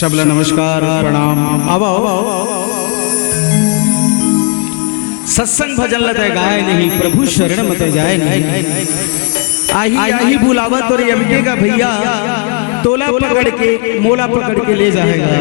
सबला नमस्कार प्रणाम। अब सत्संग भजन लते गाय नहीं, प्रभु शरण मत जाए नहीं। आही आही बुलावा तो यमके का भैया, तोला पकड़ के मोला पकड़ के ले जाएगा।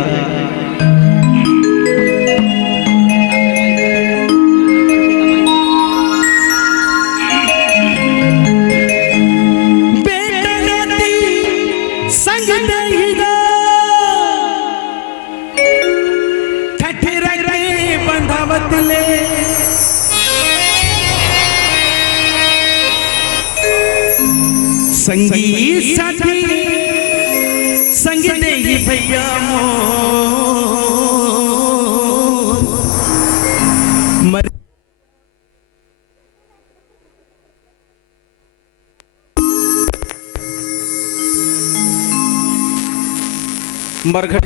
संगी साथी संग देगी भैया मोर मरघट।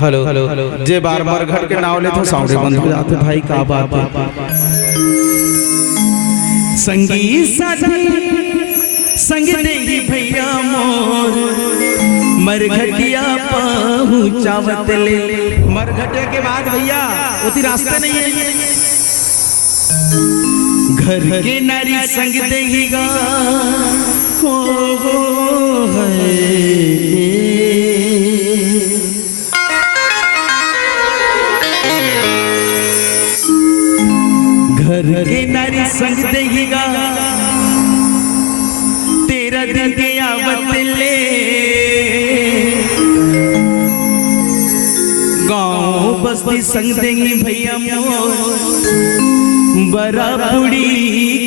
हेलो हेलो जे बार मरघट के नाव ले तो साउंड बंद हो जाते भाई, का बात है। संगी साथी संग देगी भैया मोर, मरघटिया पहुंचावत ले। मरघटे के बाद भैया उतनी रास्ते नहीं है, घर के नारी संग देगा हो है। घर के नारी संग देगा, तेरा दिन के आवत ले। गाँव बस्ती संग देंगी भैया मोर, बड़ा पुड़ी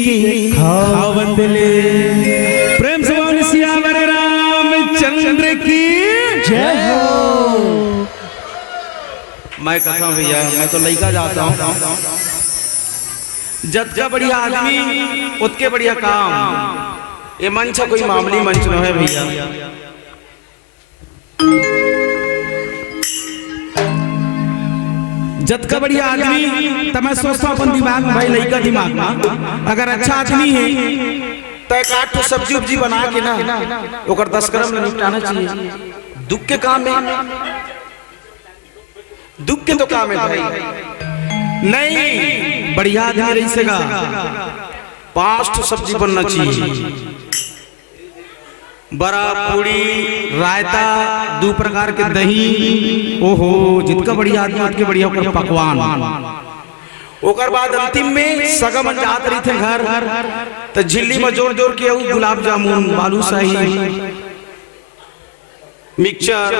के खावत ले। प्रेम से बोल सियावर रामचंद्र की जय हो। मैं कहता हूँ भैया, मैं तो लइका जाता हूँ, जत का बढ़िया आदमी उतके बढ़िया काम। ये मंच कोई मामूली मंच न है भैया। जत का बढ़िया आदमी तो मैं सोचता हूँ अपन दिमाग में, भाई लइका दिमाग में अगर अच्छा आदमी है तो एक आठ तो सब्जी उब्जी बना के ना ओकर 10 कर्म में निपटाना चाहिए। दुख के काम है, दुख के तो काम है भाई। नहीं बढ़िया आदमी रही सेगा 5 तो सब्जी बनना चाहिए, बड़ा पूड़ी रायता 2 प्रकार के दही। ओहो जितका बढ़िया आदमी उतके बढ़िया ओकर पकवान। ओकर बाद अंतिम में सगम जात रही थे घर तो झिल्ली में जोर जोर के गुलाब जामुन, बालूशाही, मिक्सचर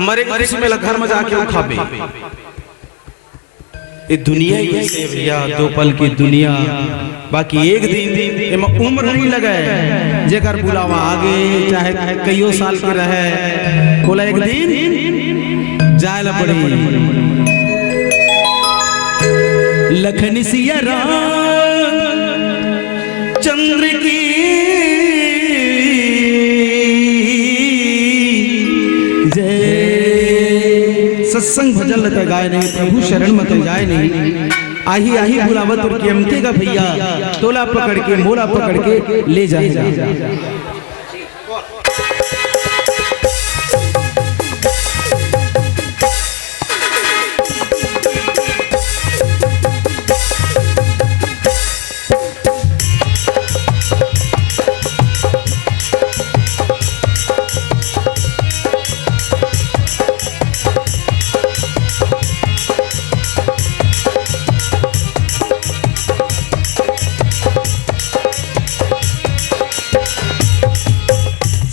मरे में घर में जाके खाबे। ये दुनिया ही ऐसे भैया, 2 पल की दुनिया। बाकी एक दिन उम्र नहीं लगे, जेकर बुलावा आगे चाहे कईयों साल के रहे, बोला एक दिन जाए ला पड़ी। लखन सिया राम चंद्र की सत्संग भजन लता गाय नहीं, प्रभु शरण मत जाए नहीं। आही आही बुलावत और केमते का भैया, तोला पकड़ के मोला पकड़ के ले जाए।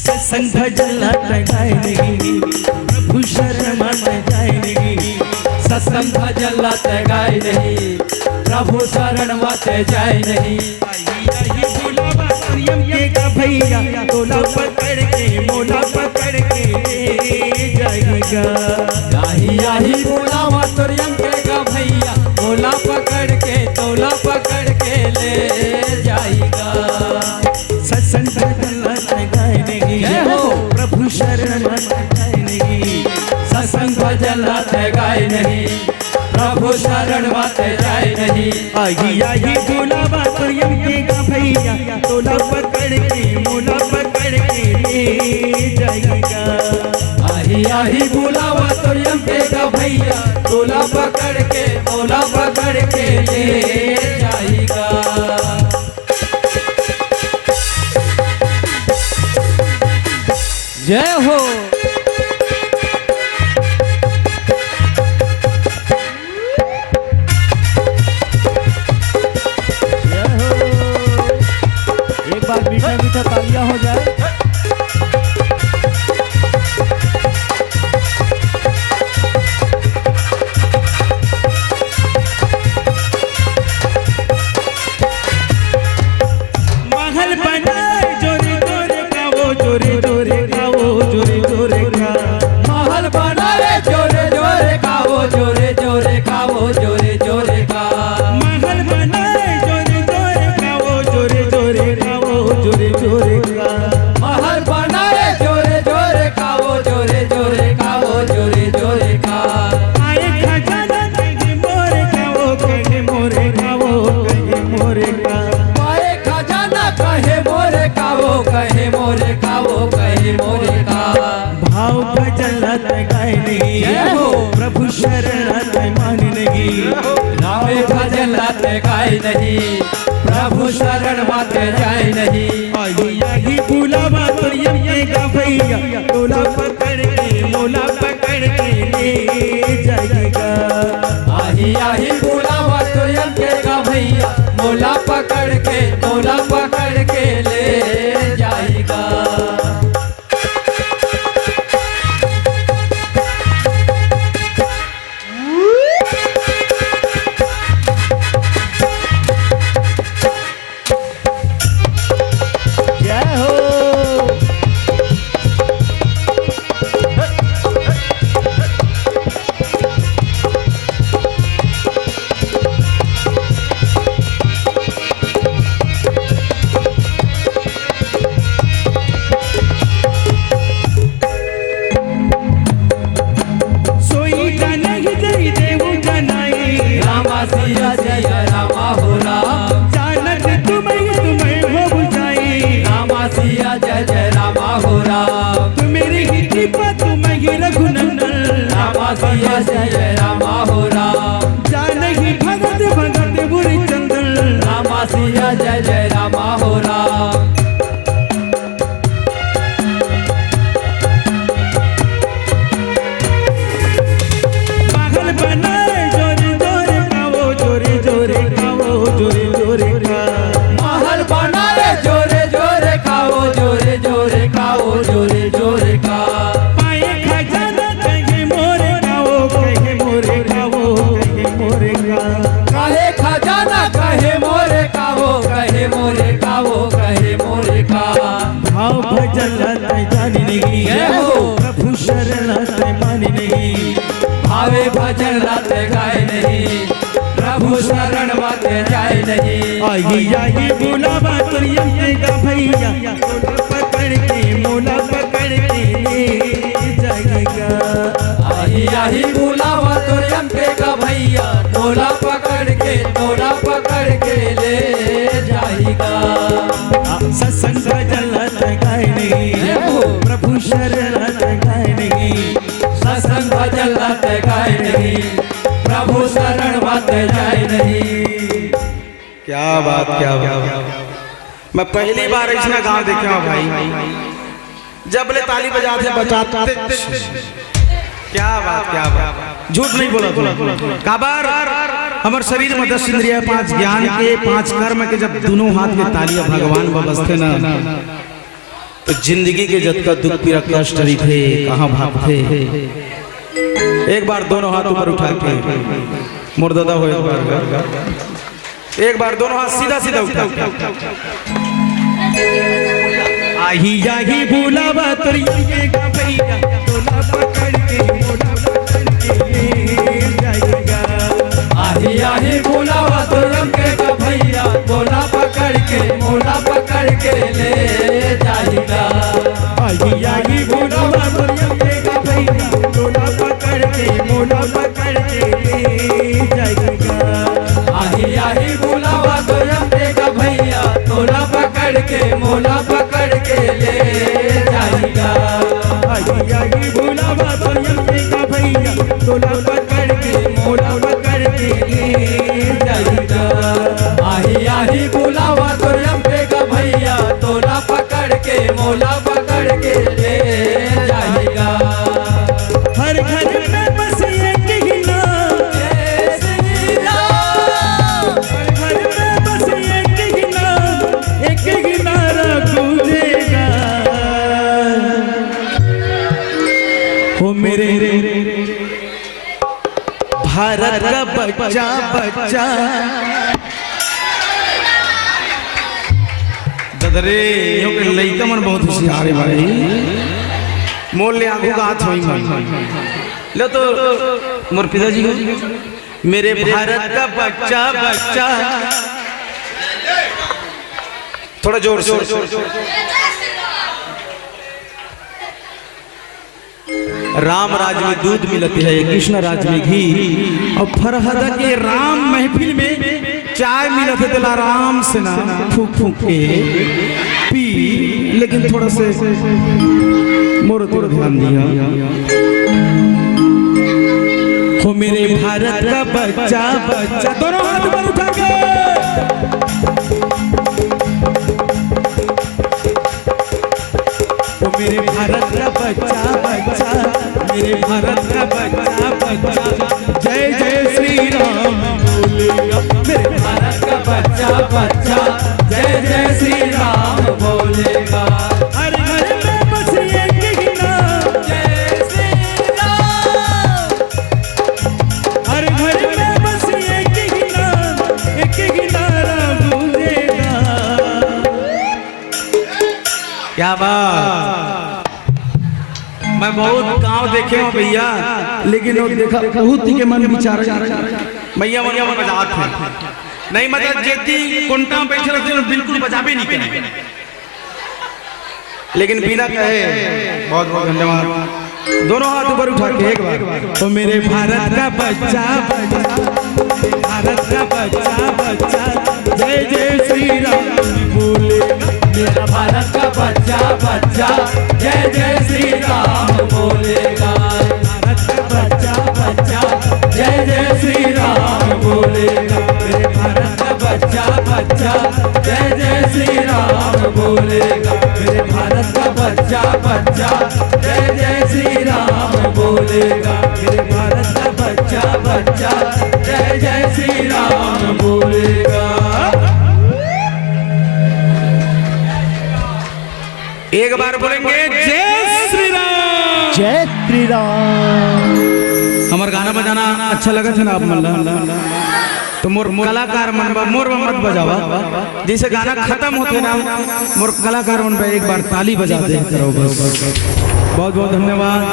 सत्संग भजन लता गाय नहीं, प्रभु शरण मत जाए नहीं। सत्संग भजन लता गाय नहीं, प्रभु शरण मत जाए नहीं। आही बुलावा यमके का भैया, तोला पकड़ के मोला पकड़ के ले जाएगा। आही आही बुलावा यमके का भैया, मोला पकड़ के तोला पकड़ के ले जाएगा। सत्संग भजन लता गाय नहीं, प्रभु शरण मत जाए नहीं। सत्संग भजन लता गाय नहीं, प्रभु शरण मत जाए नहीं। आही आही बुलावा यमके का भैया, तोला पकड़ के मोला पकड़ के ले जाएगा। जय हो। एक बार मीठा मीठा तालियां हो जाए। महल बनाए जोरे जोरे का वो जोरे जोरे का वो जोरे जोरे का महल बनाए जोरे जोरे का वो जोरे जोरे का वो जोरे जोरे का महल बनाए जोरे जोरे का वो जोरे जोरे का वो जोरे जोरे का महल बनाए जोरे जोरे का वो जोरे जोरे का वो जोरे जोरे का आए खजाना कहे मोरे का वो कहे मोरे का वो कहे मोरे का पाए खजाना कहे मोरे का वो कहे मोरे का वो कहे मोरे का भाव भजन गाय नहीं जय हो। प्रभु शरण मान नहीं नामे भजन लाते गाय नहीं प्रभु शरण माते जाए नहीं आई आई बुलावा तो ये का भैया तोला पकड़ के मोला पकड़ के ले जाएगा आही आही बुलावा तो यंके का भैया मोला पकड़ के तोला पकड़ के ले जाएगा। जय हो। सोई जाने जय देव जनाई रामा सिया जय रामा हो राम जानत तुम्हें हो बुझाई रामा सिया जय जय रामा हो राम मेरी ही कृपा तुम्हें रघुनंदन रामा सिया जय जय रामा हो राम जानही भगत भगत बुरी चंदन रामा सिया जय जय रामा हो राम पागल बनाए जोरे जोरे का वो जोरे जोरे का वो जोरे जोरे का महल बनाए जोरे जोरे का वो जोरे जोरे का वो जोरे जोरे का पाए खजाना कहे मोरे का वो कहे मोरे का वो कहे मोरे का कहे खजाना कहे मोरे का वो कहे मोरे का वो कहे मोरे का भाव भजन जानी नहीं जय हो। प्रभु शरण मानी नहीं भावे भजन लाते गाय नहीं प्रभु शरण माते जाए नहीं आई आई बुलावा तो ये का भैया तोला पकड़ के मोला पकड़ के ले जाएगा आही आही बुलावा तो यंके का भैया तोला पकड़ के ले जाएगा। सत्संग जलत गाय नहीं जय हो। प्रभु शरण गाय नहीं सत्संग भजन लाते गाय नहीं प्रभु शरण माते जाए नहीं। क्या बात क्या बात। मैं पहली बार ऐसा गांव देखा भाई जब ले ताली बजाते बजाते क्या बात झूठ नहीं बोला काबार हमार शरीर में 10 इंद्रिय 5 ज्ञान के 5 कर्म के जब दोनों हाथ के तालियां भगवान बबसते ना तो जिंदगी के जत का दुख पीड़ा कष्ट रही थे कहाँ भागते। एक बार दोनों हाथ ऊपर उठा के मुर्दादा हो एक बार दोनों हाथ सीधा सीधा उठा आही जाही बुलावा तोरिए का भैया तोला पकड़ के मोला पकड़ के ले जाएगा आही आही बुलावा तो यंके का भैया मोला पकड़ के ले जाएगा। आही जाही बुलावा तोरिए का भैया तोला पकड़ के मोला पकड़ के ले जाएगा आही आही बुलावा तो यंके का भैया तोला पकड़ के मोला पकड़ के ले जाएगा। आही जाही बुलावा तोरिए बच्चा बच्चा ददरे यो के लइका मन बहुत होशियार है भाई मोल ले आगू गात होई मन लो तो मोर पिताजी को मेरे भारत का बच्चा बच्चा थोड़ा जोर से राम राज में दूध मिलती है कृष्ण राज में घी और फरहदा के राम महफिल में चाय मिलत है दिला आराम से ना फूक फूक के पी लेकिन थोड़ा से मोर तोड़ ध्यान दिया हो मेरे भारत का बच्चा बच्चा दोनों हाथ पर उठा के हो मेरे भारत का बच्चा बच्चा मेरे भारत का बच्चा बच्चा जय जय श्री राम बोलेगा मेरे भारत का बच्चा बच्चा जय जय श्री राम बोलेगा हर घर में बस एक ही नाम जय श्री राम हर घर में बस एक ही नारा गूंजेगा क्या बात मैं बहुत गांव देखे हूँ भैया लेकिन वो देखा बहुत ही के मन विचार भैया मन बजात है नहीं मतलब जेती कुंटा में बैठे रहते हैं बिल्कुल बजाबे नहीं करे लेकिन बिना कहे बहुत बहुत धन्यवाद दोनों हाथ ऊपर उठा के एक बार तो मेरे भारत का बच्चा भारत का बच्चा बच्चा जय जय श्री राम बोलेगा मेरा भारत का बच्चा बच्चा जय जय श्री राम बोलेगा भारत का बच्चा बच्चा जय जय श्री राम बोलेगा मेरे भारत का बच्चा बच्चा जय जय श्री राम बोलेगा मेरे भारत का बच्चा बच्चा जय जय श्री राम बोलेगा मेरे भारत का बच्चा बच्चा जय जय श्री राम बोलेगा एक बार बोलेंगे जय श्री राम जय श्री राम। हमार गाना बजाना अच्छा लगा था ना आप मन तो मोर कलाकार मन मोर मत बजावा जैसे गाना खत्म होते ना मोर कलाकार मन पे एक बार ताली बजा दे करो बस बहुत बहुत धन्यवाद।